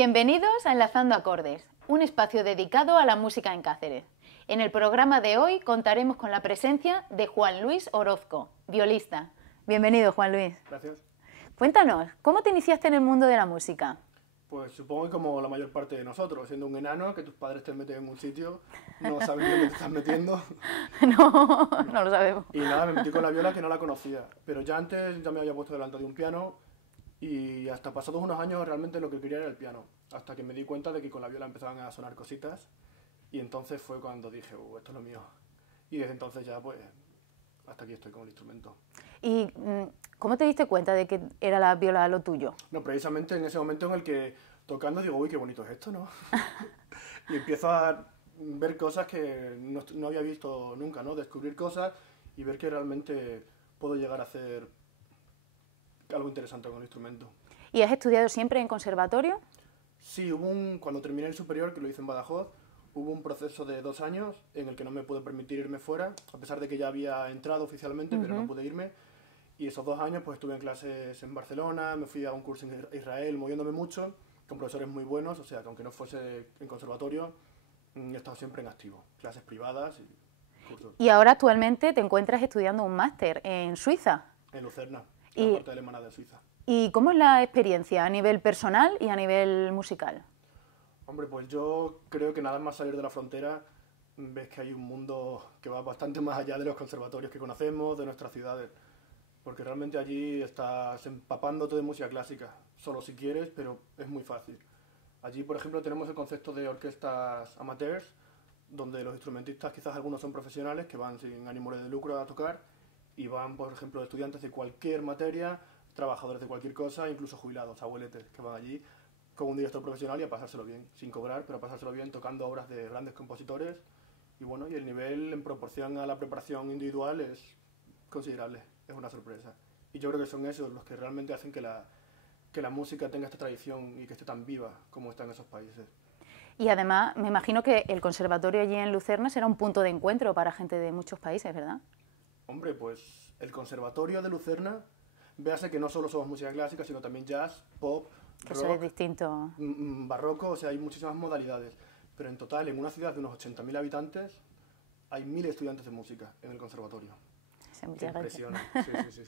Bienvenidos a Enlazando Acordes, un espacio dedicado a la música en Cáceres. En el programa de hoy contaremos con la presencia de Juan Luis Orozco, violista. Bienvenido, Juan Luis. Gracias. Cuéntanos, ¿cómo te iniciaste en el mundo de la música? Pues supongo que como la mayor parte de nosotros, siendo un enano, que tus padres te meten en un sitio, no sabes dónde te estás metiendo. No lo sabemos. Y nada, me metí con la viola que no la conocía. Pero ya antes ya me había puesto delante de un piano y hasta pasados unos años realmente lo que quería era el piano. Hasta que me di cuenta de que con la viola empezaban a sonar cositas y entonces fue cuando dije, esto es lo mío. Y desde entonces ya pues hasta aquí estoy con el instrumento. ¿Y cómo te diste cuenta de que era la viola lo tuyo? No, precisamente en ese momento en el que tocando digo, uy, qué bonito es esto, ¿no? Y empiezo a ver cosas que no había visto nunca, ¿no? Descubrir cosas y ver que realmente puedo llegar a hacer algo interesante con el instrumento. ¿Y has estudiado siempre en conservatorio? Sí, cuando terminé el superior, que lo hice en Badajoz, hubo un proceso de 2 años en el que no me pude permitir irme fuera, a pesar de que ya había entrado oficialmente, pero no pude irme. Y esos 2 años pues estuve en clases en Barcelona, me fui a un curso en Israel moviéndome mucho, con profesores muy buenos, o sea que aunque no fuese en conservatorio, he estado siempre en activo, clases privadas y cursos. Y ahora actualmente te encuentras estudiando un máster en Suiza. En Lucerna, la parte alemana de Suiza. ¿Y cómo es la experiencia a nivel personal y a nivel musical? Hombre, pues yo creo que nada más salir de la frontera ves que hay un mundo que va bastante más allá de los conservatorios que conocemos, de nuestras ciudades. Porque realmente allí estás empapándote de música clásica, solo si quieres, pero es muy fácil. Allí, por ejemplo, tenemos el concepto de orquestas amateurs, donde los instrumentistas, quizás algunos son profesionales, que van sin ánimo de lucro a tocar, y van, por ejemplo, estudiantes de cualquier materia, trabajadores de cualquier cosa, incluso jubilados, abueletes, que van allí con un director profesional y a pasárselo bien, sin cobrar, pero a pasárselo bien, tocando obras de grandes compositores. Y bueno, y el nivel en proporción a la preparación individual es considerable. Es una sorpresa. Y yo creo que son esos los que realmente hacen que la música tenga esta tradición y que esté tan viva como está en esos países. Y además, me imagino que el conservatorio allí en Lucerna será un punto de encuentro para gente de muchos países, ¿verdad? Hombre, pues el conservatorio de Lucerna, véase que no solo somos música clásica, sino también jazz, pop, Que eso es distinto. barroco, o sea, hay muchísimas modalidades. Pero en total, en una ciudad de unos 80.000 habitantes, hay 1.000 estudiantes de música en el conservatorio. Sí, Qué impresiona. Sí.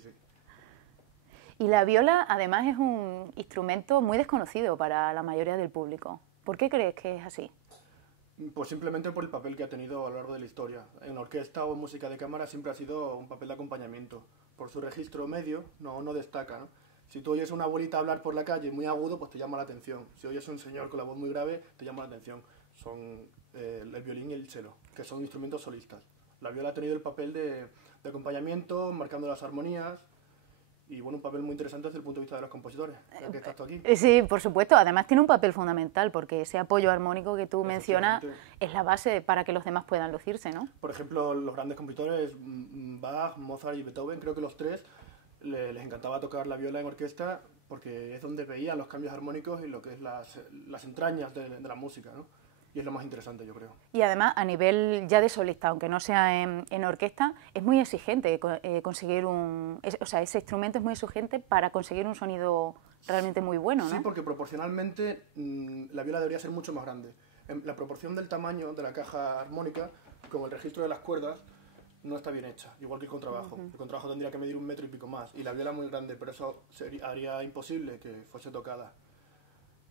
Y la viola, además, es un instrumento muy desconocido para la mayoría del público. ¿Por qué crees que es así? Pues simplemente por el papel que ha tenido a lo largo de la historia. En orquesta o música de cámara siempre ha sido un papel de acompañamiento. Por su registro medio no destaca, ¿no? Si tú oyes a una abuelita hablar por la calle muy agudo, pues te llama la atención. Si oyes a un señor con la voz muy grave, te llama la atención. Son el violín y el cello, que son instrumentos solistas. La viola ha tenido el papel de acompañamiento, marcando las armonías, y bueno, un papel muy interesante desde el punto de vista de los compositores, ya que estás tú aquí. Sí, por supuesto. Además tiene un papel fundamental porque ese apoyo armónico que tú mencionas es la base para que los demás puedan lucirse, ¿no? Por ejemplo, los grandes compositores, Bach, Mozart y Beethoven, creo que los tres les encantaba tocar la viola en orquesta porque es donde veían los cambios armónicos y lo que es las entrañas de la música, ¿no? Y es lo más interesante, yo creo. Y además, a nivel ya de solista, aunque no sea en orquesta, es muy exigente conseguir o sea, ese instrumento es muy exigente para conseguir un sonido realmente muy bueno, ¿no? Sí, porque proporcionalmente la viola debería ser mucho más grande. La proporción del tamaño de la caja armónica con el registro de las cuerdas no está bien hecha, igual que el contrabajo. El contrabajo tendría que medir 1 metro y pico más, y la viola muy grande, pero eso haría imposible que fuese tocada.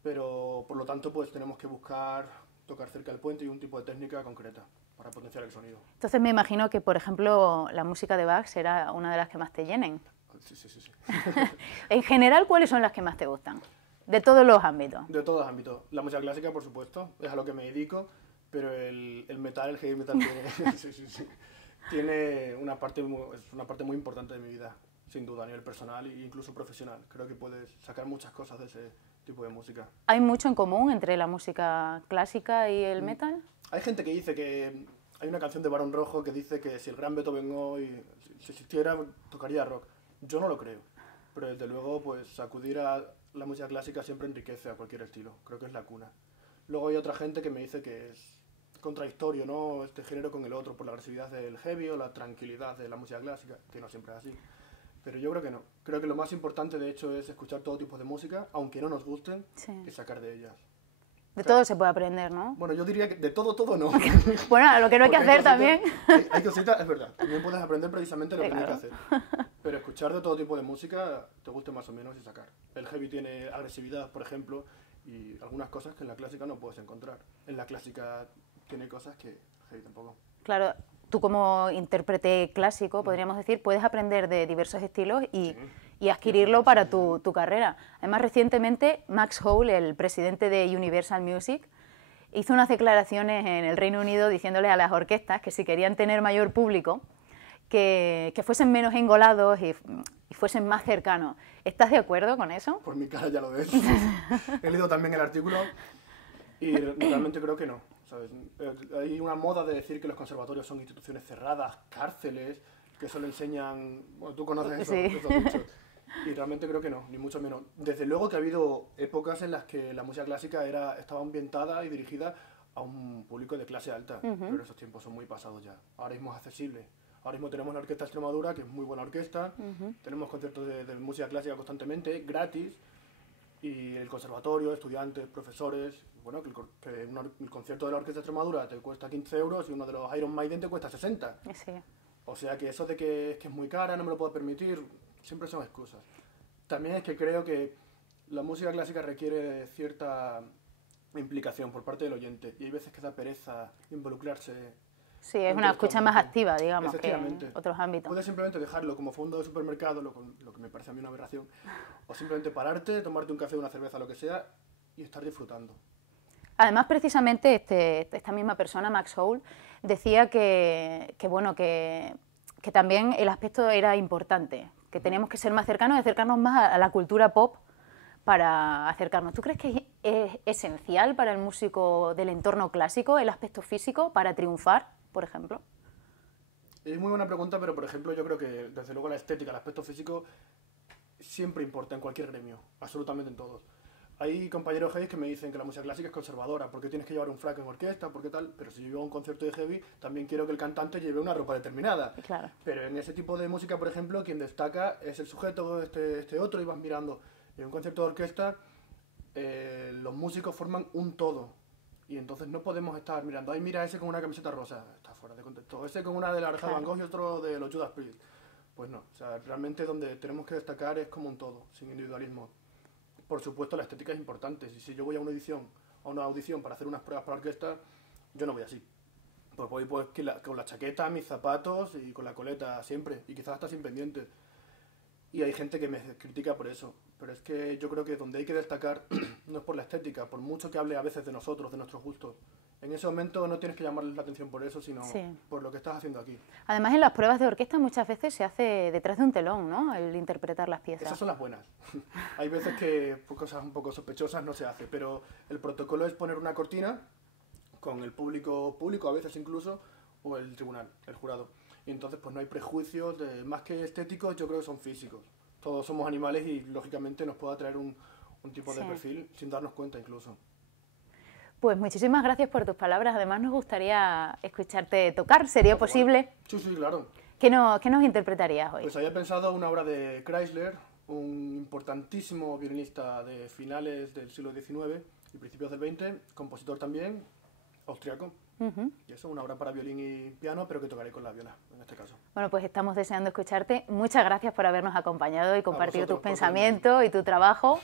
Pero, por lo tanto, pues tenemos que buscar tocar cerca del puente y un tipo de técnica concreta para potenciar el sonido. Entonces me imagino que, por ejemplo, la música de Bach será una de las que más te llenen. Sí. En general, ¿cuáles son las que más te gustan? De todos los ámbitos. De todos los ámbitos. La música clásica, por supuesto, es a lo que me dedico, pero el metal, el heavy metal tiene una parte es una parte muy importante de mi vida, sin duda, a nivel personal e incluso profesional. Creo que puedes sacar muchas cosas de ese tipo de música. ¿Hay mucho en común entre la música clásica y el metal? Hay gente que dice que... Hay una canción de Barón Rojo que dice que si el gran Beethoven hoy si existiera, tocaría rock. Yo no lo creo, pero desde luego pues acudir a la música clásica siempre enriquece a cualquier estilo. Creo que es la cuna. Luego hay otra gente que me dice que es contradictorio, ¿no?, este género con el otro, por la agresividad del heavy o la tranquilidad de la música clásica, que no siempre es así. Pero yo creo que no. Creo que lo más importante, de hecho, es escuchar todo tipo de música, aunque no nos gusten, y sacar de ellas De todo se puede aprender, ¿no? Bueno, yo diría que de todo no. Bueno, lo que no hay que Porque hacer también. Hay cositas, es verdad, también puedes aprender precisamente lo que no hay que hacer. Pero escuchar de todo tipo de música, te guste más o menos y sacar. El heavy tiene agresividad, por ejemplo, y algunas cosas que en la clásica no puedes encontrar. En la clásica tiene cosas que heavy tampoco. Claro, tú como intérprete clásico, podríamos decir, puedes aprender de diversos estilos y adquirirlo para tu carrera. Además, recientemente, Max Hole, el presidente de Universal Music, hizo unas declaraciones en el Reino Unido diciéndole a las orquestas que si querían tener mayor público, que fuesen menos engolados y fuesen más cercanos. ¿Estás de acuerdo con eso? Por mi cara ya lo ves. He leído también el artículo y realmente creo que no. ¿Sabes? Hay una moda de decir que los conservatorios son instituciones cerradas, cárceles, que solo enseñan... Bueno, tú conoces eso, Sí. esos dichos. Y realmente creo que no, ni mucho menos. Desde luego que ha habido épocas en las que la música clásica estaba ambientada y dirigida a un público de clase alta, pero esos tiempos son muy pasados ya. Ahora mismo es accesible. Ahora mismo tenemos la Orquesta Extremadura, que es muy buena orquesta, tenemos conciertos de música clásica constantemente, gratis, y el conservatorio, estudiantes, profesores, bueno, que el concierto de la Orquesta Extremadura te cuesta 15 euros y uno de los Iron Maiden te cuesta 60. Sí. O sea que eso de que es muy cara, no me lo puedo permitir, siempre son excusas. También es que creo que la música clásica requiere cierta implicación por parte del oyente y hay veces que da pereza involucrarse. Sí, es una escucha más activa, digamos, que en otros ámbitos. Puedes simplemente dejarlo como fondo de supermercado, lo que me parece a mí una aberración, o simplemente pararte, tomarte un café, una cerveza, lo que sea, y estar disfrutando. Además, precisamente, esta misma persona, Max Hole, decía que también el aspecto era importante, que teníamos que ser más cercanos y acercarnos más a la cultura pop para acercarnos. ¿Tú crees que es esencial para el músico del entorno clásico el aspecto físico para triunfar, por ejemplo? Es muy buena pregunta, pero por ejemplo yo creo que desde luego la estética, el aspecto físico siempre importa en cualquier gremio, absolutamente en todos. Hay compañeros heavy que me dicen que la música clásica es conservadora, porque tienes que llevar un frac en orquesta, porque tal, pero si yo llevo a un concierto de heavy, también quiero que el cantante lleve una ropa determinada. Claro. Pero en ese tipo de música, por ejemplo, quien destaca es el sujeto, este otro, y vas mirando. En un concierto de orquesta, los músicos forman un todo. Y entonces no podemos estar mirando, ay, mira ese con una camiseta rosa, está fuera de contexto. Ese con una de la Oreja de Van Gogh y otro de los Judas Priest. Pues no, o sea, realmente donde tenemos que destacar es como un todo, sin individualismo. Por supuesto, la estética es importante. Si yo voy a una audición para hacer unas pruebas para orquesta, yo no voy así. Pues voy con la chaqueta, mis zapatos y con la coleta siempre, y quizás hasta sin pendientes. Y hay gente que me critica por eso. Pero es que yo creo que donde hay que destacar no es por la estética, por mucho que hable a veces de nosotros, de nuestros gustos. En ese momento no tienes que llamarles la atención por eso, sino por lo que estás haciendo aquí. Además, en las pruebas de orquesta muchas veces se hace detrás de un telón, ¿no?, el interpretar las piezas. Esas son las buenas. Hay veces que por cosas un poco sospechosas no se hace, pero el protocolo es poner una cortina con el público a veces incluso, o el tribunal, el jurado. Y entonces pues no hay prejuicios, más que estéticos, yo creo que son físicos. Todos somos animales y lógicamente nos puede atraer un tipo de perfil sin darnos cuenta incluso. Pues muchísimas gracias por tus palabras. Además nos gustaría escucharte tocar. ¿Sería posible? Sí, claro. ¿Qué nos interpretarías hoy? Pues había pensado una obra de Kreisler, un importantísimo violinista de finales del siglo XIX y principios del XX, compositor también, austriaco. Y eso, una obra para violín y piano, pero que tocaré con la viola, en este caso. Bueno, pues estamos deseando escucharte. Muchas gracias por habernos acompañado y compartir tus pensamientos y tu trabajo.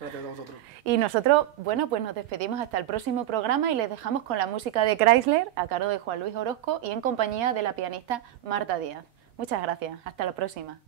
Gracias a vosotros. Y nosotros, bueno, pues nos despedimos hasta el próximo programa y les dejamos con la música de Kreisler, a cargo de Juan Luis Orozco y en compañía de la pianista Marta Díaz. Muchas gracias. Hasta la próxima.